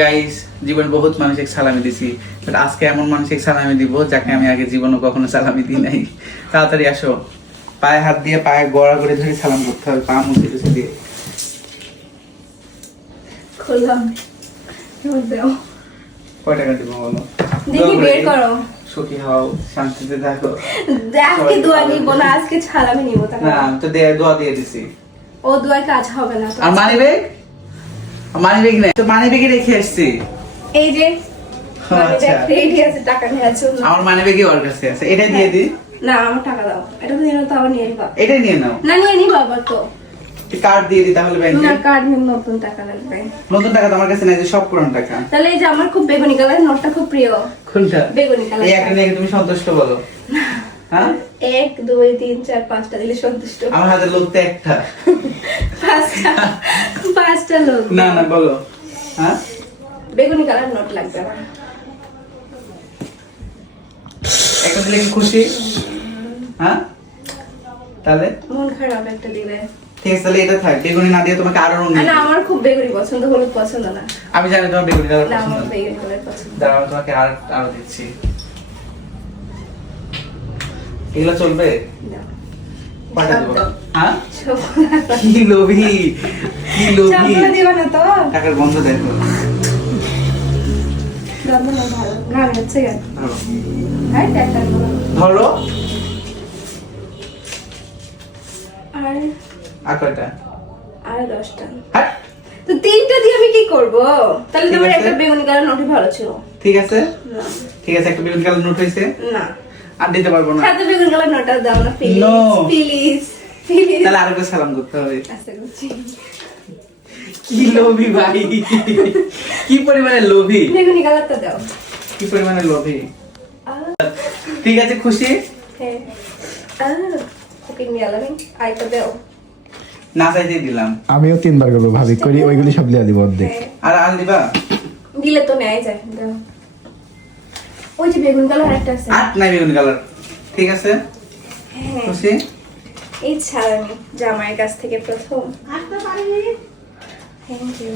Guys জীবন বহুত মানুষকে সালামি দিছি, বাট আজকে এমন মানুষকে সালামি দিব যাকে আমি আগে জীবনে কখনো সালামি দিই নাই। তাড়াতাড়ি আসো, পায়ে হাত দিয়ে পায়ে গড়া করে ধরে সালাম করতে হবে, পা মুছে টুছে দিয়ে। খোলাম দাও, কয় টাকা দিব বলো? দেখি বের করো। সুখী হও, শান্তিতে থাকো। আজকে দোয়া নিব না, আজকে সালামি নিব। না তো দোয়া দিয়ে দিছি। ও দোয়ার কাজ হবে না তো। আর মানিব্যাগ নাই তো, মানিব্যাগে রেখে আসছি। এই যে আচ্ছা, রেডি আছে টাকা নেওয়ার জন্য। আমার মানিব্যাগে ওর কাছে আছে, এটা দিয়ে দি। না আমার টাকা দাও, এটা নিয়ে নাও তো, আবার নিয়ে নিবা। এটা নিয়ে নাও। না নিয়ে নিবা আবার তো। কার্ড দিয়ে দি তাহলে ব্যাংকে। না কার্ড নিয়ে নতুন টাকা লাগবে। নতুন টাকা তো আমার কাছে নাই, যে সব পুরান টাকা। তাহলে এই যে আমার খুব বেগুনি কালার নোটটা খুব প্রিয়। কোনটা? বেগুনি কালার। এই একটা নিয়ে তুমি সন্তুষ্ট বলো। হ্যাঁ 1 2 3 4 5টা দিলে সন্তুষ্ট। আমার হাতে লোক তো একটা। পাঁচটা লোক। না না বলো। হ্যাঁ বেগুনি কালার নোট লাগবে আমার। একটা দিলে কি খুশি? হ্যাঁ তাহলে মন খারাপ একটা দিলে। ঠিক আছে, তাহলে এটা থাক। বেগুনি না দিয়ে তোমাকে আরো রঙিন। না আমার খুব বেগুনি পছন্দ, হলুদ পছন্দ না। আমি জানি তোমার বেগুনি কালার না পছন্দ। আমার বেগুনি কালার পছন্দ। দাঁড়াও, তোমাকে আরো দিচ্ছি। এগুলো চলবে? দাও। কয়টা দেবো? দাও। হ্যাঁ সবগুলো। কি লোভী, কি লোভী। সবগুলো দিবা না তো? টাকার গন্ধ দেখো। গন্ধ না ভালো। না আমি হচ্ছে কেন? ধরো। হ্যাঁ টাকা দাও। ধরো। আর কয়টা? আর 10টা। হ্যাঁ তো 3টা দিয়ে আমি কি করব? তাহলে ঠিক তোমার আছে। একটা বেগুনি কালার নোটই ভালো ছিল। ঠিক আছে, না ঠিক আছে, একটা বেগুনি কালার নোট হয়েছে। না আর দিতে পারবো না। সাথে বেগুনি কালার নোটটা দাও না প্লিজ। No. Please please. তাহলে আরেকবার সালাম করতে হবে। আচ্ছা করছি। কি লোভী ভাই, কি পরিমাণে লোভী, বেগুনি কালারটা দাও। কি পরিমাণে লোভী। আহ, ঠিক আছে, খুশি? হ্যাঁ ওকে নিয়ে আলামি আইটা দাও। না চাইতেই দিলাম। আমিও 3বার করবো ভাবি করি, ওইগুলি সব লিয়া দিব অর্ধেক। হ্যাঁ আর দিবা? দিলে তো নেয় যায়। দাও। ওই যে বেগুনি কালার একটা আছে। আর নাই বেগুনি কালার। ঠিক আছে, হ্যাঁ খুশি? এই ছাড়ানি জামাইয়ের কাছ থেকে প্রথম। Thank you.